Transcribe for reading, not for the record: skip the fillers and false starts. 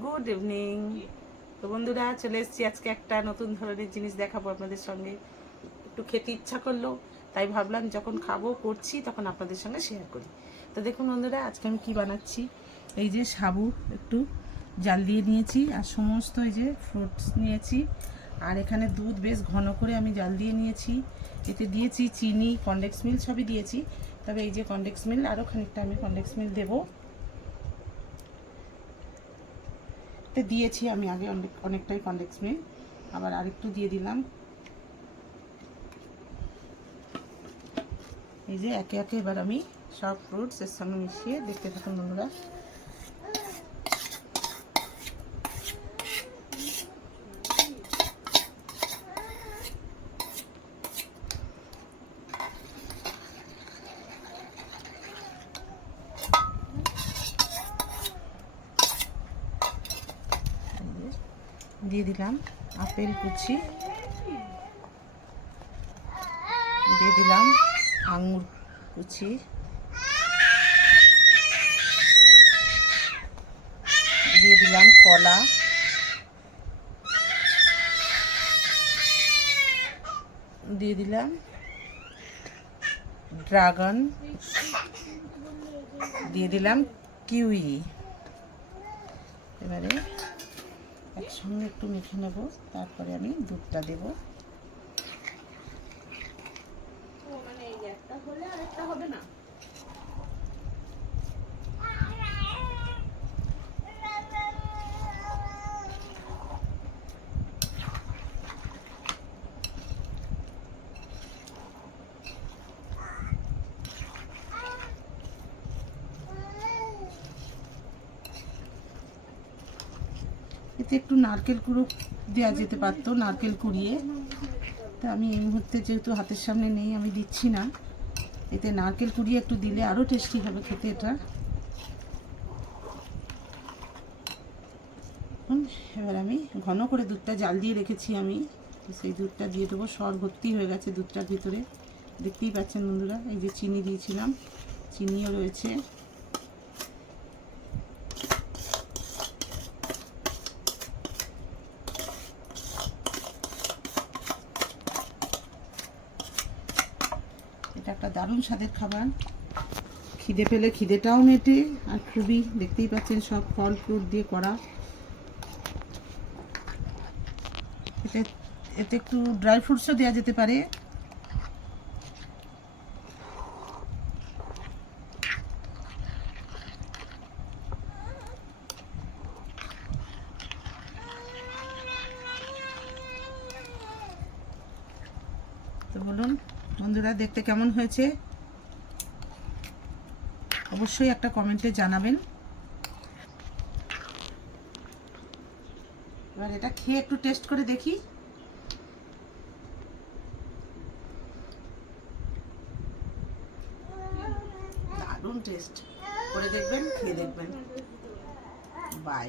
Good evening. তো বন্ধুরা, চলে এসেছি আজকে একটা নতুন ধরনের জিনিস দেখাবো আপনাদের সঙ্গে। একটু খেতে ইচ্ছা করলো, তাই ভাবলাম যখন খাবো করছি তখন আপনাদের সঙ্গে শেয়ার করি। তো দেখুন বন্ধুরা, আজকে আমি কি বানাচ্ছি। এই যে সাবু একটু জাল দিয়ে নিয়েছি, আর সমস্ত এই যে ফ্রুটস নিয়েছি, আর এখানে দুধ বেশ ঘন করে আমি জাল দিয়ে নিয়েছি। এতে দিয়েছি চিনি, কনডেন্স মিল্ক সবই দিয়েছি। তবে এই যে কনডেন্স মিল্ক, আরও খানিকটা আমি কনডেন্স মিল্ক দেবো। দিয়েছি আমি আগে অনেকটাই কনডেন্স মিল্ক, আবার আরেকটু দিয়ে দিলাম। এই যে একে একে এবার আমি সব ফ্রুটস এর সঙ্গে মিশিয়ে দেখতে থাকুন বন্ধুরা। দিয়ে দিলাম আপেল কুচি, দিয়ে দিলাম আঙুর কুচি, দিয়ে দিলাম কলা, দিয়ে দিলাম ড্রাগন, দিয়ে দিলাম কিউই। এবারে একসঙ্গে একটু মেখে নেব, তারপরে আমি দুধটা দেবো। এতে একটু নারকেল কুড়ো দেওয়া যেতে পারতো, নারকেল কুড়িয়ে। তা আমি এই মুহূর্তে যেহেতু হাতের সামনে নেই, আমি দিচ্ছি না। এতে নারকেল কুড়িয়ে একটু দিলে আরও টেস্টি হবে খেতে এটা। এবার আমি ঘন করে দুধটা জাল দিয়ে রেখেছি, আমি সেই দুধটা দিয়ে দেবো। সর ভর্তি হয়ে গেছে দুধটার ভিতরে, দেখতেই পাচ্ছেন বন্ধুরা। এই যে চিনি দিয়েছিলাম, চিনিও রয়েছে। এটা একটা দারুণ স্বাদের খাবার, খিদে পেলে খিদেটাও মেটে, আর খুবই, দেখতেই পাচ্ছেন সব ফল ফ্রুট দিয়ে করা। এতে একটু ড্রাই ফ্রুটসও দেওয়া যেতে পারে। তো বলুন বন্ধুরা, দেখতে কেমন হয়েছে অবশ্যই একটা কমেন্টে জানাবেন। এবার এটা খেয়ে একটু টেস্ট করে দেখি। দারুণ টেস্ট, করে দেখবেন, খেয়ে দেখবেন। বাই।